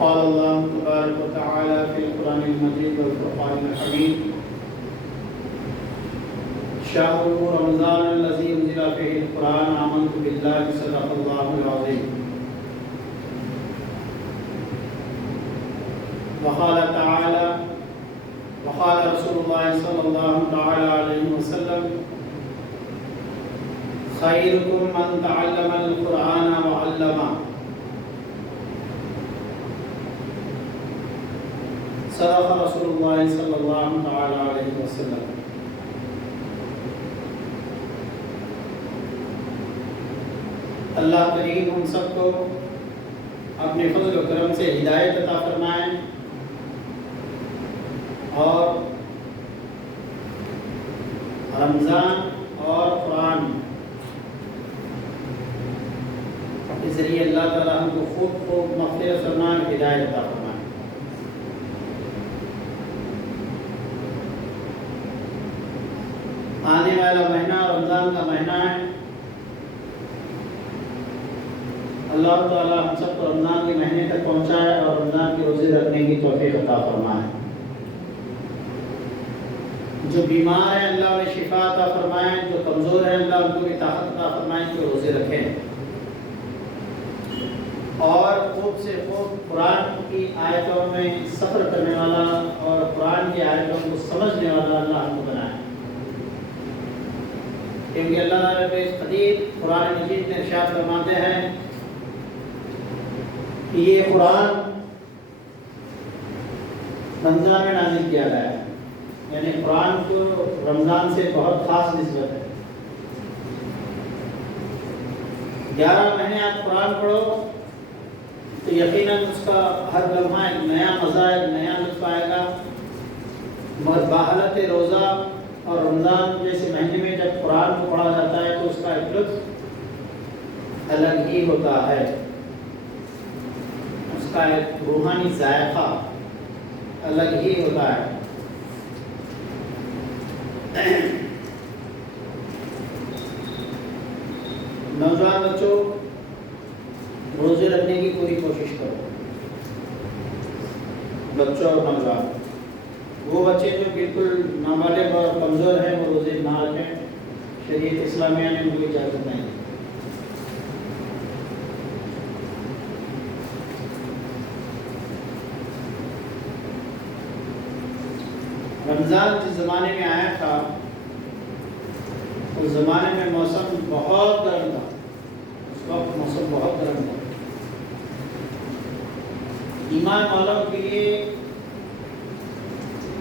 قال الله تبارك وتعالى في القرآن المجيد والفرقان الحميد شهر رمضان الذي أنزل فيه القرآن آمنت بالله صدق الله العظيم. وقال تعالى وقال رسول الله صلى الله تعالى عليه وسلم خيركم من تعلم القرآن وعلمه. صدق رسول الله صلی اللہ تعالی علیہ وسلم. اللہ کریم ہم سب کو اپنے فضل و کرم سے ہدایت عطا فرمائیں اور رمضان اور قرآن کے ذریعے اللہ تعالیٰ ہم کو خوب مغفرت فرمائیں، ہدایت عطا فرمائیں. آنے والا مہینہ رمضان کا مہینہ ہے. اللہ تعالیٰ ہم سب کو رمضان کے مہینے تک پہنچائے اور رمضان کے روزے رکھنے کی توفیق عطا فرمائے. جو بیمار ہیں اللہ انہیں شفا عطا فرمائے، جو کمزور ہیں اللہ ان کو بھی طاقت عطا فرمائے کہ روزے رکھیں اور خوب سے خوب قرآن کی آیتوں میں سفر کرنے والا اور قرآن کی آیتوں کو سمجھنے والا اللہ ہم کو بنائے. کیونکہ اللہ تعالیٰ قدیر قرآن مجید میں ارشاد فرماتے ہیں کہ یہ قرآن رمضان میں نازل کیا گیا ہے، یعنی قرآن کو رمضان سے بہت خاص نسبت ہے. 11 مہینے آپ قرآن پڑھو تو یقیناً اس کا ہر لمحہ ایک نیا مزہ ایک نیا لطف آئے گا. مگر بحالت روزہ اور رمضان جیسے مہینے میں جب قرآن کو پڑھا جاتا ہے تو اس کا ایک لطف الگ ہی ہوتا ہے، اس کا ایک روحانی ذائقہ الگ ہی ہوتا ہے. نوجوان بچوں روزے رکھنے کی پوری کوشش کرو. بچوں اور نوجوان، وہ بچے جو بالکل نابالغ اور کمزور ہیں وہ روزے نہ رکھیں. شریعت اسلامیہ نے ان کو اجازت نہیں. رمضان جس زمانے میں آیا تھا اس زمانے میں موسم بہت گرم تھا. اس وقت موسم بہت گرم تھا. ایمان والوں کے لیے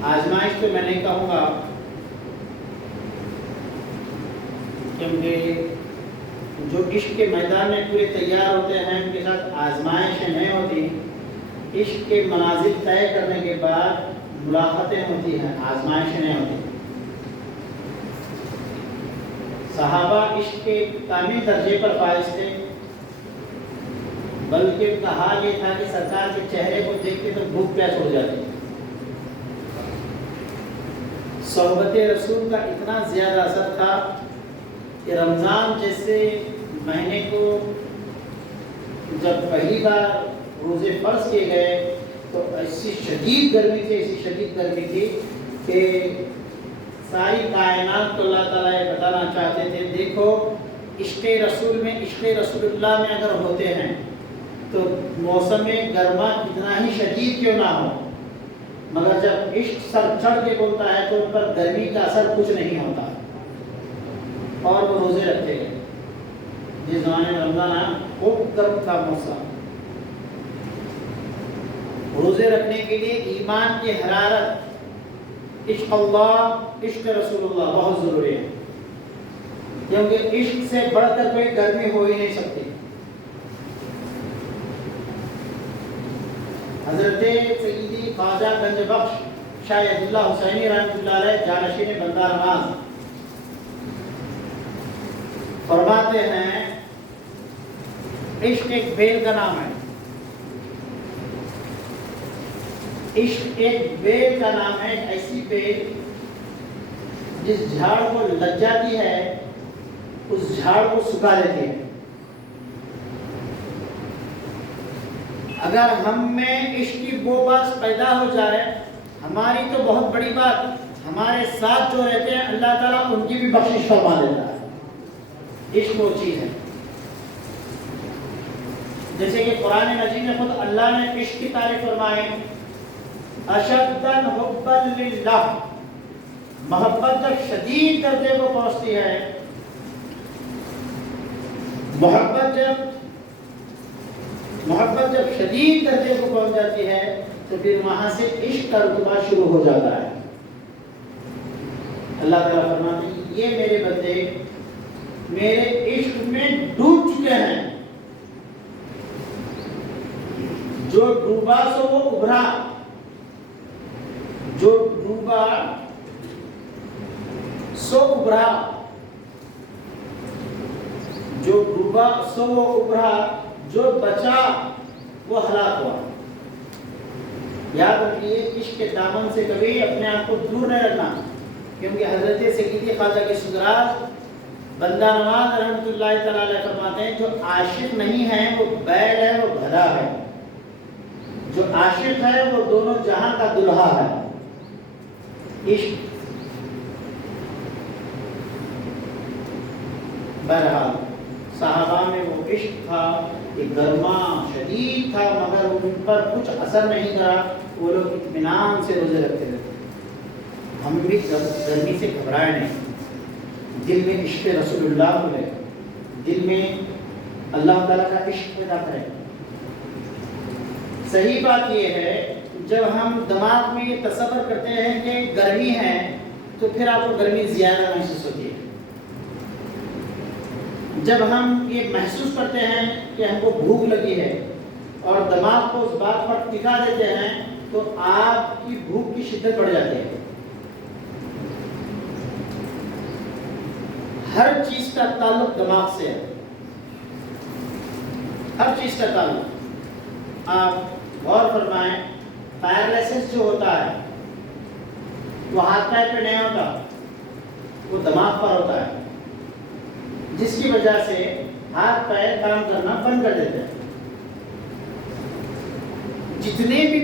آزمائش تو میں نہیں کہوں گا، کیونکہ جو عشق کے میدان میں پورے تیار ہوتے ہیں ان کے ساتھ آزمائشیں نہیں ہوتی. عشق کے منازل طے کرنے کے بعد ملاقاتیں ہوتی ہیں، آزمائشیں نہیں ہوتی. صحابہ عشق کے کامل درجے پر فائز تھے، بلکہ کہا یہ تھا کہ سرکار کے چہرے کو دیکھ کے تو بھوک پیاس ہو جاتی. صحبت رسول کا اتنا زیادہ اثر تھا کہ رمضان جیسے مہینے کو جب پہلی بار روزے فرض کیے گئے تو ایسی شدید گرمی تھی کہ ساری کائنات کو اللہ تعالیٰ یہ بتانا چاہتے تھے دیکھو عشق رسول میں عشق رسول اللہ میں اگر ہوتے ہیں تو موسم گرما کتنا ہی شدید کیوں نہ ہو، مگر جب عشق سر چڑھ کے بولتا ہے تو ان پر گرمی کا اثر کچھ نہیں ہوتا اور وہ روزے رکھتے ہیں. جس زمانے میں رمضان آیا خوب گرم تھا موسم. روزے رکھنے کے لیے ایمان کی حرارت، عشق اللہ عشق رسول اللہ بہت ضروری ہے، کیونکہ عشق سے بڑھ کر کوئی گرمی ہو ہی نہیں سکتی. حضرت سیدی خواجہ گنج بخش شاہ عبداللہ حسینی رحمۃ اللہ علیہ جانشین بندہ نماز فرماتے ہیں عشق ایک بیل کا نام ہے. عشق ایک بیل کا نام ہے، ایسی بیل جس جھاڑ کو لگ جاتی ہے اس جھاڑ کو سکھا دیتی ہے. اگر ہم میں عشق کی وہ بات پیدا ہو جائے ہماری تو بہت بڑی بات، ہمارے ساتھ جو رہتے ہیں اللہ تعالیٰ ان کی بھی بخشش فرما دیتا ہے۔ عشق وہ چیز ہے، جیسے کہ قرآن مجید میں خود اللہ نے عشق کی تعریف فرمائی، اشدًا حبًا للہ، محبت جب شدید درجے کو پہنچتی ہے، محبت جب شدید درجے کو پہنچ جاتی ہے تو پھر وہاں سے عشق کا رتبہ شروع ہو جاتا ہے۔ اللہ تعالیٰ فرماتے ہیں یہ میرے بندے میرے عشق میں ڈوب چکے ہیں، جو ڈوبا سو وہ ابھرا، جو ڈوبا سو ابھرا، جو ڈوبا سو وہ ابھرا، جو بچا وہ ہلاک ہوا۔ یاد رکھیے عشق کے دامن سے کبھی اپنے آپ کو دور نہیں رکھنا، کیونکہ حضرت سیدی خواجہ کے سدراج بندہ نواز رحمۃ اللہ تعالی علیہ فرماتے ہیں جو عاشق نہیں ہے وہ بیل ہے، وہ بھلا ہے، جو عاشق ہے وہ دونوں جہاں کا دلہا ہے۔ عشق بہرحال صحابہ میں وہ عشق تھا کہ گرما شدید تھا مگر ان پر کچھ اثر نہیں کرا، وہ لوگ اطمینان سے روزے رکھتے تھے۔ ہم بھی گرمی سے گھبرائے نہیں، دل میں عشق رسول اللہ کو لے، دل میں اللہ تعالیٰ کا عشق پیدا کریں۔ صحیح بات یہ ہے جب ہم دماغ میں یہ تصور کرتے ہیں کہ گرمی ہے تو پھر آپ کو گرمی زیادہ محسوس ہوتی ہے۔ جب ہم یہ محسوس کرتے ہیں کہ ہم کو بھوک لگی ہے اور دماغ کو اس بات پر ٹکا دیتے ہیں تو آپ کی بھوک کی شدت بڑھ جاتی ہے۔ ہر چیز کا تعلق دماغ سے ہے، ہر چیز کا تعلق۔ آپ غور فرمائیں پیرالائسس جو ہوتا ہے وہ ہاتھ پیر پہ نہیں ہوتا، وہ دماغ پر ہوتا ہے، جس کی وجہ سے ہاتھ پیر کام کرنا بند کر دیتے ہیں۔ جتنے بھی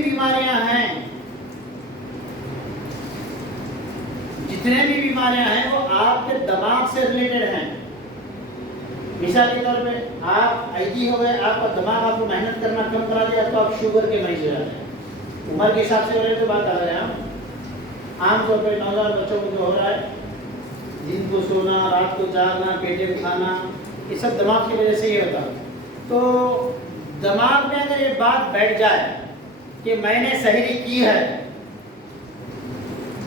بیماریاں ہیں وہ آپ کے دماغ سے ریلیٹڈ ہیں۔ مثال کے طور پہ آپ آئی ہو گئے، آپ کا دماغ آپ کو محنت کرنا کم کرا دیا تو آپ شوگر کے مریض ہو جاتے ہیں۔ عمر کے حساب سے ہو رہے تو بات آ رہے ہیں، عام طور پہ نوجوان بچوں کو جو ہو رہا ہے دن کو سونا، رات کو جاگنا، پیٹے میں کھانا، یہ سب دماغ کی وجہ سے یہ ہوتا ہے۔ تو دماغ میں اگر یہ بات بیٹھ جائے کہ میں نے سحری کی ہے،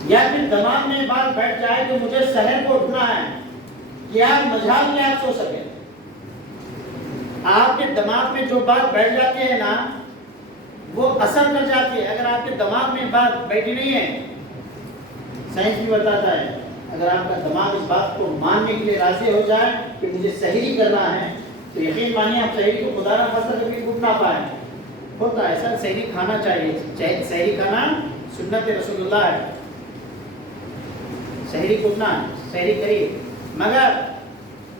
یا پھر دماغ میں یہ بات بیٹھ جائے کہ مجھے سحر کو اٹھنا ہے، کیا مجال میں آپ سو سکے؟ آپ کے دماغ میں جو بات بیٹھ جاتی ہے نا وہ اثر کر جاتی ہے۔ اگر آپ کے دماغ میں بات بیٹھی نہیں ہے، سائنس بھی بتاتا ہے اگر آپ کا دماغ اس بات کو ماننے کے لیے راضی ہو جائے کہ مجھے سحری کرنا ہے تو یقین مانیے آپ سحری کو خدا نہ خاصہ کبھی اٹھ نہ پائیں۔ ہوتا ہے سر، سحری کھانا چاہیے، سحری کھانا سنت رسول اللہ ہے، سحری کو اٹھنا ہے، سحری کریے، مگر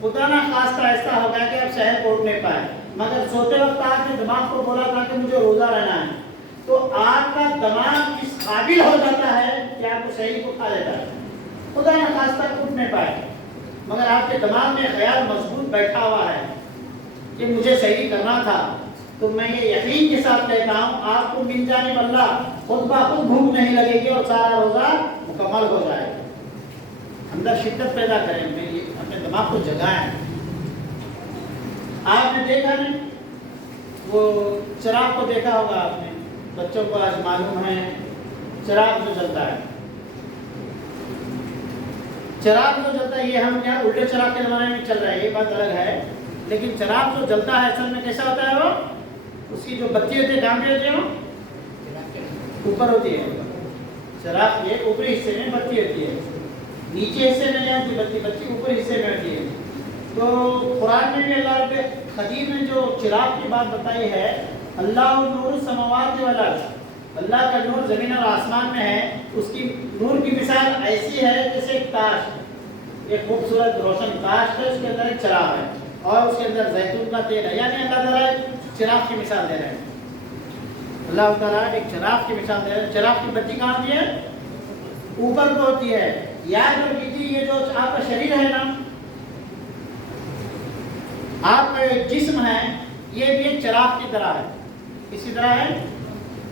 خدا نہ خاصہ ایسا ہوگا کہ آپ سحر کو اٹھ نہیں پائے، مگر سوتے وقت آپ نے دماغ کو بولا تھا کہ مجھے روزہ رہنا ہے، تو آپ کا دماغ اس قابل ہو جاتا ہے کہ آپ کو سحری کو کھا لیتا ہے، خدا نہ خاصہ اٹھ نہیں پائے، مگر آپ کے دماغ میں خیال مضبوط بیٹھا ہوا ہے کہ مجھے سحری کرنا تھا، تو میں یہ یقین کے ساتھ کہتا ہوں آپ کو من جانب اللہ خود بخود بھوک نہیں لگے گی اور سارا روزہ مکمل ہو جائے گا۔ اندر شدت پیدا کریں، اپنے دماغ کو جگائیں۔ آپ نے دیکھا نہیں وہ چراغ کو دیکھا ہوگا آپ نے، بچوں کو آج معلوم ہے چراغ جو جلتا ہے، چراغ جو جلتا ہے، یہ ہم یہاں الٹے چراغ کے زمانے میں چل رہا ہے، یہ بات الگ ہے، لیکن چراغ جو جلتا ہے اصل میں کیسا ہوتا ہے؟ وہ اس کی جو بتی ہوتی ہے کہاں پہ ہوتی ہے؟ وہ اوپر ہوتی ہے، چراغ کے اوپری حصے میں بتی ہوتی ہے، نیچے حصے میں نہیں ہوتی بتی، بتی اوپر حصے میں ہوتی ہے۔ تو قرآن میں بھی اللہ رب قدیر نے جو چراغ کی بات بتائی ہے، اللہ نور السماوات والارض، اللہ کا نور زمین اور آسمان میں ہے، اس کی نور کی مثال ایسی ہے جیسے ایک تاش، ایک خوبصورت روشن تاش ہے، اس کے اندر ایک چراغ ہے اور اس کے اندر زیتون کا تیل ہے، یعنی اللہ تعالیٰ چراغ کی مثال دے رہے ہیں۔ اللہ تعالیٰ ایک چراغ کی مثال دے رہا ہے. چراغ کی بتی کہاں ہوتی ہے؟ اوپر کو ہوتی ہے. یاد رکھیے یہ جو آپ کا شریر ہے نا، آپ کا جسم ہے، یہ بھی ایک چراغ کی طرح ہے. اسی طرح ہے،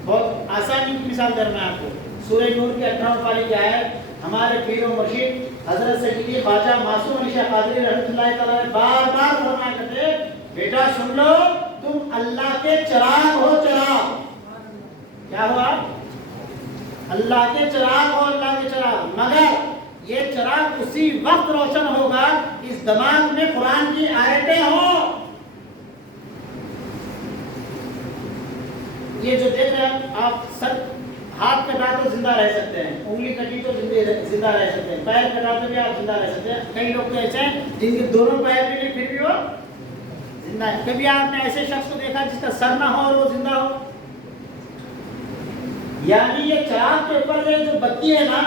بہت آسانی کی مثال دے رہا میں آپ کو. سورہ نور کی 58 والی کی آیت ہمارے پیر و مرشد حضرت سیدی خواجہ معصوم علی شاہ قادری رحمۃ اللہ تعالیٰ نے بار بار فرمایا کرتے، بیٹا سن لو، تم اللہ کے چراغ ہو. چراغ کیا ہوا؟ اللہ کے چراغ ہو، اللہ کے چراغ. مگر یہ چراغ اسی وقت روشن ہوگا اس دماغ میں قرآن کی آیتیں ہوں. یہ جو دیکھ رہے ہیں آپ، سر ہاتھ کٹا تو زندہ رہ سکتے ہیں، انگلی کٹی تو زندہ رہ سکتے ہیں، پیر کٹا تو بھی آپ زندہ رہ سکتے ہیں. کئی لوگ تو ایسے ہیں جن کے دونوں پیر بھی نہیں پھر بھی وہ زندہ ہے. کبھی آپ نے ایسے شخص کو دیکھا جس کا سر نہ ہو اور وہ زندہ ہو؟ یعنی یہ چراغ کے اوپر یہ جو بتی ہے نا،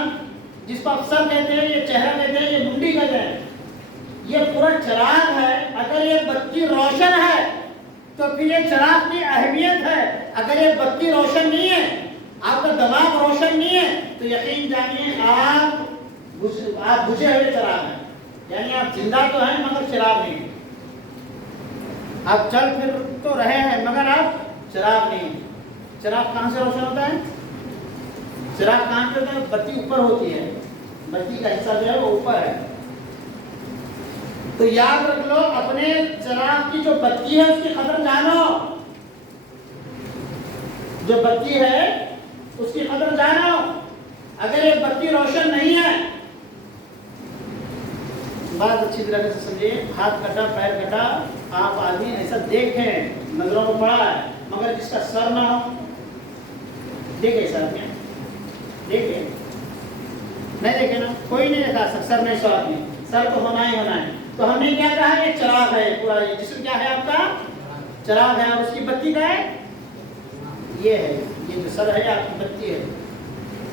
جس کو آپ سر کہتے ہیں، یہ چہرہ کہتے ہیں، یہ منڈی کہتے ہیں، یہ پورا چراغ ہے. اگر یہ بتی روشن ہے تو پھر یہ چراغ کی اہمیت ہے. اگر یہ بتی روشن نہیں ہے، آپ کا دماغ روشن نہیں ہے، تو یقین جانیے آپ بجھے ہوئے چراغ ہیں. یعنی آپ زندہ تو ہیں مگر چراغ نہیں. آپ چل پھر تو رہے ہیں مگر آپ چراغ نہیں. چراغ کہاں سے روشن ہوتا ہے؟ چراغ کہاں پہ ہوتا ہے؟ بتی اوپر ہوتی ہے، بتی کا حصہ جو ہے وہ اوپر ہے. تو یاد رکھ لو، اپنے چراغ کی جو بتی ہے اس کی قدر جانو. جو بتی ہے اس کی قدر جانو. اگر یہ بتی روشن نہیں ہے، بات اچھی طرح سے سمجھیے. ہاتھ کٹا، پیر کٹا، آپ آدمی ایسا دیکھیں، نظروں میں پڑا ہے، مگر جس کا سر نہ ہو، دیکھے سر میں دیکھے نہیں دیکھے نا، کوئی نہیں دیکھا سر نہیں. سو آدمی سر تو ہونا ہی ہونا ہے. تو ہم نے کیا کہا؟ یہ چراغ ہے. پورا یہ جسم کیا ہے؟ آپ کا چراغ ہے. اور اس کی بتی کا ہے، یہ ہے، یہ جو سر ہے آپ کی بتی ہے.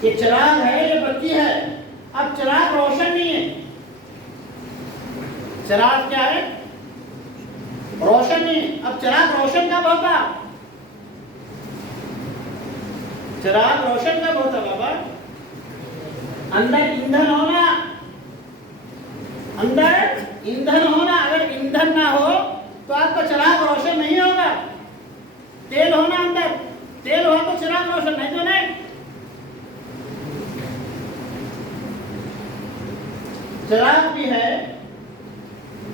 یہ چراغ ہے، یہ بتی ہے. اب چراغ روشن نہیں ہے. چراغ کیا ہے؟ روشن نہیں ہے. اب چراغ روشن کب ہوگا؟ چراغ روشن کب ہوتا بابا؟ اندر ایندھن ہونا. اندر ایندھن ہونا. اگر ایندھن نہ ہو تو آپ کا چراغ روشن نہیں ہوگا. تیل ہونا اندر، تیل ہوا تو چراغ روشن، نہیں تو نہیں. چراغ بھی ہے،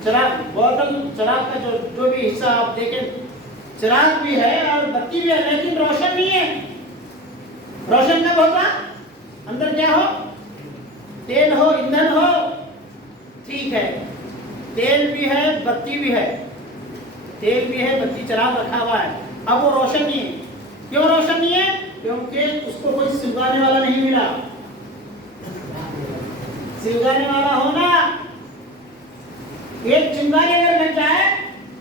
چراغ بوتل، چراغ کا جو بھی حصہ آپ دیکھیں، چراغ بھی ہے اور بتی بھی ہے، لیکن روشن نہیں ہے. روشن کب ہوگا؟ اندر کیا ہو؟ تیل ہو، ایندھن ہو. ٹھیک ہے، تیل بھی ہے، بتی بھی ہے. تیل بھی ہے، بتی، چراغ رکھا ہوا ہے. اب وہ روشن نہیں ہے. کیوں روشن نہیں ہے؟ کیونکہ اس کو کوئی سلگانے والا نہیں ملا. سلگانے والا ہونا، ایک چنگاری اگر لگ جائے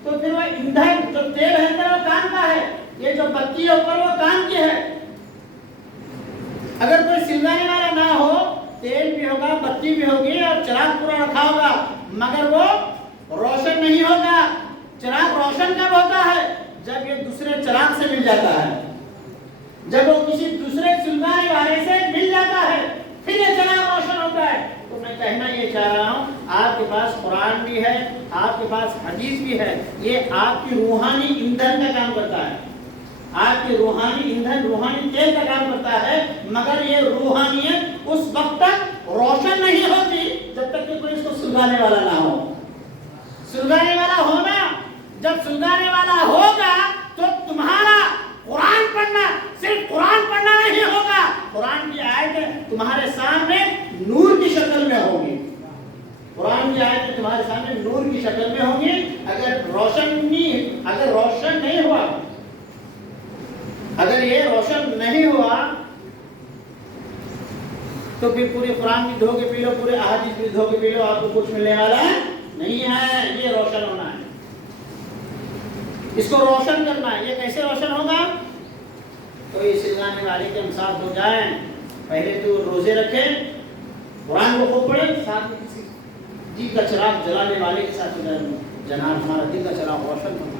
تو پھر وہ ایندھن جو تیل ہے اندر وہ کام کا ہے، یہ جو بتی ہے اوپر وہ کام کی ہے. اگر کوئی سلگانے والا نہ ہو، تیل بھی ہوگا، بتی بھی ہوگی اور چراغ پورا رکھا ہوگا، مگر وہ روشن نہیں ہوگا. چراغ روشن کب ہوتا ہے؟ جب یہ دوسرے چراغ سے مل جاتا ہے، جب وہ کسی دوسرے سلگانے والے سے مل جاتا ہے، پھر یہ چراغ روشن ہوتا ہے. تو میں کہنا یہ چاہ رہا ہوں، آپ کے پاس قرآن بھی ہے، آپ کے پاس حدیث بھی ہے، یہ آپ کی روحانی ایندھن کا کام کرتا ہے. آپ کی روحانی ایندھن، روحانی تیل کا کام کرتا ہے. مگر یہ روحانیت اس وقت تک روشن نہیں ہوتی جب تک کہ کوئی اس کو سلگانے والا نہ ہو. سلگانے والا ہونا، جب سلگانے والا ہوگا تو تمہارا قرآن پڑھنا صرف قرآن پڑھنا نہیں ہوگا. قرآن کی آیتیں تمہارے سامنے نور کی شکل میں ہوگی. قرآن کی آیتیں تمہارے سامنے نور کی شکل میں ہوں گی. اگر روشن نہیں ہوا، اگر یہ روشن نہیں ہوا تو پھر پورے قرآن کی دھو کے پی لو، پورے احادیث کی دھو کے پی لو، آپ کو کچھ ملنے والا نہیں ہے. یہ روشن ہونا ہے، اس کو روشن کرنا ہے. یہ کیسے روشن ہوگا؟ تو یہ سلگانے والے کے ہم ساتھ ہو جائیں. پہلے تو روزے رکھیں، قرآن کو خوب پڑھیں، ساتھ میں کسی دل کا چراغ جلانے والے کے ساتھ ہو جائیں. جناب ہمارا دل کا چراغ روشن کرنا.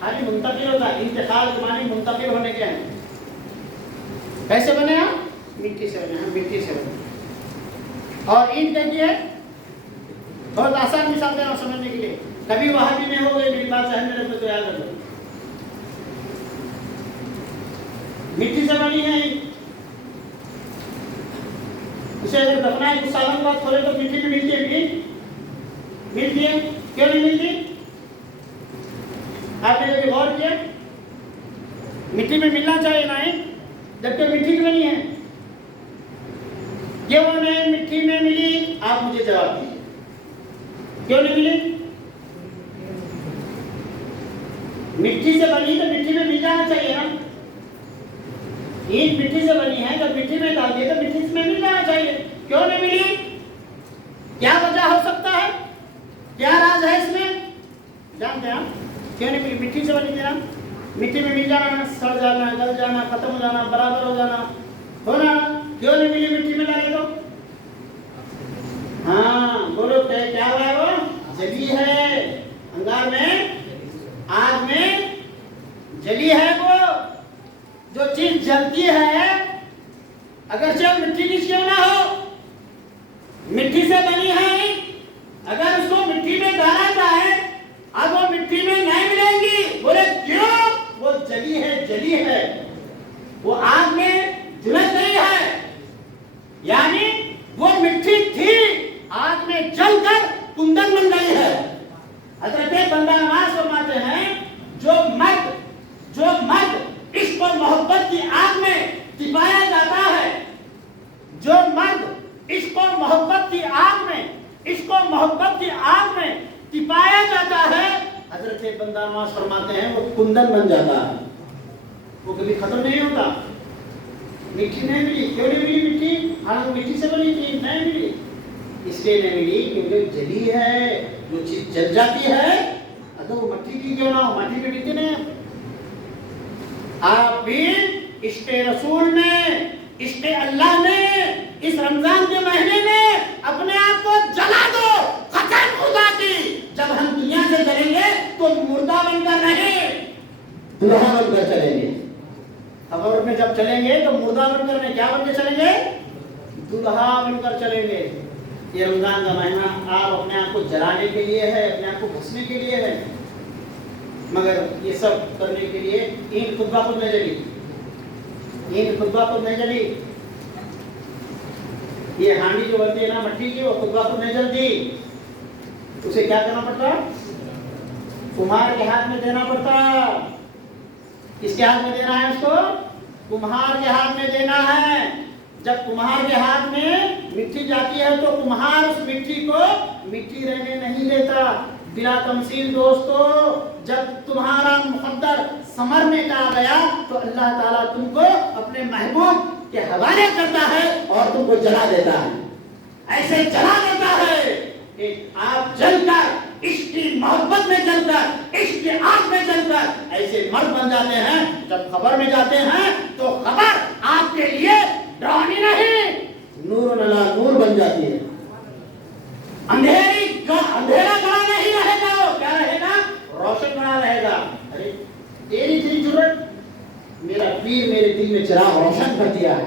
خالی منتقل ہوتا ہے. انتقال کے معنی منتقل ہونے کے ہیں. کیسے بنے آپ؟ مٹی سے بنے. ہم مٹی سے بنے. اور اینٹ دیکھیے بہت آسان مثال دے رہا ہوں سمجھنے کے لیے. کبھی وہاں بھی نہیں ہو گئے میری بات ذہن میں رکھو تو یاد رکھو. مٹی سے بنی ہے اینٹ. اسے اگر دفنائے کچھ سالوں کے بعد کھولے تو مٹی میں ملتی ہے. ملتی ہے. کیوں نہیں ملتی؟ آپ نے کبھی غور کیا؟ مٹی میں ملنا چاہیے نا اینٹ، جبکہ مٹی کی بنی ہے. کیوں نہیں مٹی میں ملی؟ آپ مجھے جواب دیجیے. کیوں نہیں ملی؟ مٹی سے بنی تو مٹی میں مل جانا چاہیے نا. اینٹ مٹی سے بنی ہے، جب مٹی میں ڈال دیے تو مٹی میں مل جانا چاہیے. کیوں نہیں ملی؟ کیا وجہ ہو سکتا ہے؟ کیا راز ہے اس میں؟ جانتے ہیں آپ؟ کیوں نہیں ملی؟ مٹی سے بنی تھی نا. مٹی میں مل جانا، سڑ جانا، گل جانا، ختم ہو جانا، برابر ہو جانا ہونا. کیوں نہیں ملی مٹی میں ڈالے تو؟ ہاں بولو کیا ہوا ہے؟ وہ جلی ہے. انگار میں، آگ میں جلی ہے. وہ جو چیز جلتی ہے اگرچہ مٹی کی کیوں نہ ہو، مٹی سے بنی ہے، اگر اس کو مٹی میں ڈالا جائے اب وہ مٹی میں نہیں ملیں گی. بولے کیوں؟ وہ جلی ہے. جلی ہے وہ آگ میں جلت نہیں ہے. یعنی وہ مٹی تھی آگ میں جل کر کندن بن گئی ہے. حضرت بندہ نواز فرماتے ہیں جو مرد عشق اور محبت کی آگ میں تپایا جاتا ہے، جو مرد عشق اور محبت کی آگ میں، عشق اور محبت کی آگ میں تپایا جاتا ہے، حضرت بندہ نواز فرماتے ہیں وہ کندن بن جاتا ہے. وہ کبھی ختم نہیں ہوتا. مٹی نہیں ملی. کیوں نہیں ملی مٹی؟ حالانکہ مٹی سے بنی تھی. نہیں ملی اس لیے نہیں ملی کیونکہ جلی ہے. جو چیز جل جاتی ہے اگر وہ مٹی کی کیوں نہ ہو، مٹی میں ملتی نہیں. آپ بھی عشق رسول میں، عشق اللہ میں، اس رمضان کے مہینے میں اپنے آپ کو جلا دو. قسم خدا کی جب ہم دنیا سے چلیں گے تو مردہ بن کر نہیں، دلہا بن کر چلیں گے. قبر میں جب چلیں گے تو مردہ بن کر نہیں، کیا بن کے چلیں گے؟ دلہا بن کر چلیں گے. یہ رمضان کا مہینہ آپ اپنے آپ کو جلانے کے لیے ہے، اپنے آپ کو گھسنے کے لیے ہے. مگر یہ سب کرنے کے لیے اینٹ خود بخود نہیں جلی. اینٹ خود بخود نہیں جلی. یہ ہانڈی جو بنتی ہے نا مٹی کی، وہ خود بخود نہیں جلتی. اسے کیا کرنا پڑتا؟ کمہار کے ہاتھ میں دینا پڑتا. کس کے ہاتھ میں دینا ہے اس کو؟ کمہار کے ہاتھ میں دینا ہے. جب کمہار کے ہاتھ میں مٹی جاتی ہے تو کمہار اس مٹی کو مٹی رہنے نہیں دیتا. بلا تمثیل دوستو، جب تمہارا مقدر سمرنے کا آ گیا تو اللہ تعالیٰ تم کو اپنے محبوب کے حوالے کرتا ہے اور تم کو جلا دیتا ہے. ایسے جلا دیتا ہے کہ آپ جل کر عشق کی محبت میں جل کر، عشق کی آگ میں جل کر ایسے مرد بن جاتے ہیں. جب خبر میں جاتے ہیں تو خبر آپ کے لیے ڈرانی نہیں، نور نلا نور بن جاتی ہے. اندھیرا بنا نہیں رہے گا. وہ کیا رہے گا؟ روشن بنا رہے گا. ارے تیری ضرورت، میرا پیر میرے دل میں چراغ روشن کر دیا ہے.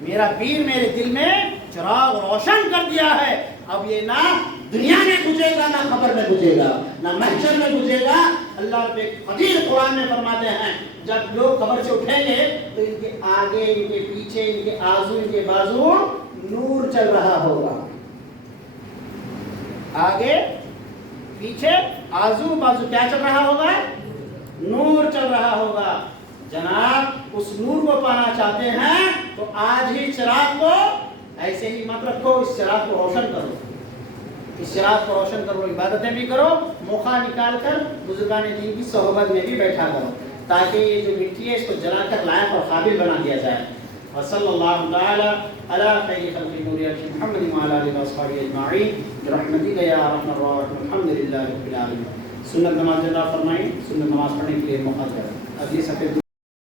میرا پیر میرے دل میں چراغ روشن کر دیا ہے. اب یہ نہ دنیا میں بجھے گا، نہ خبر میں بجھے گا، نہ محشر میں بجھے گا. اللہ کے قدیر قرآن میں فرماتے ہیں جب لوگ قبر سے اٹھیں گے تو ان کے آگے، ان کے پیچھے، ان کے آزو، ان کے بازو نور چل رہا ہوگا. آگے پیچھے آزو بازو کیا چل رہا ہوگا؟ نور چل رہا ہوگا. جناب اس نور کو پانا چاہتے ہیں تو آج ہی چراغ کو ایسے ہی مت رکھو، اس چراغ کو روشن کرو. اس چراغ کو روشن کرو، عبادتیں بھی کرو، موقع نکال کر بزرگان دین کی صحبت میں بھی بیٹھا کرو تاکہ یہ جو مٹی ہے اس کو جلا کر لائق اور قابل بنا دیا جائے. وصلی اللہ تعالی علی خیر خلق نور محمد وعلی آلہ وصحبہ اجمعین برحمتک یا ارحم الراحمین الحمد للہ رب العالمین. سنت نماز ادا فرمائیں. سنت نماز پڑھنے کے لیے موقع دیا. اب یہ سب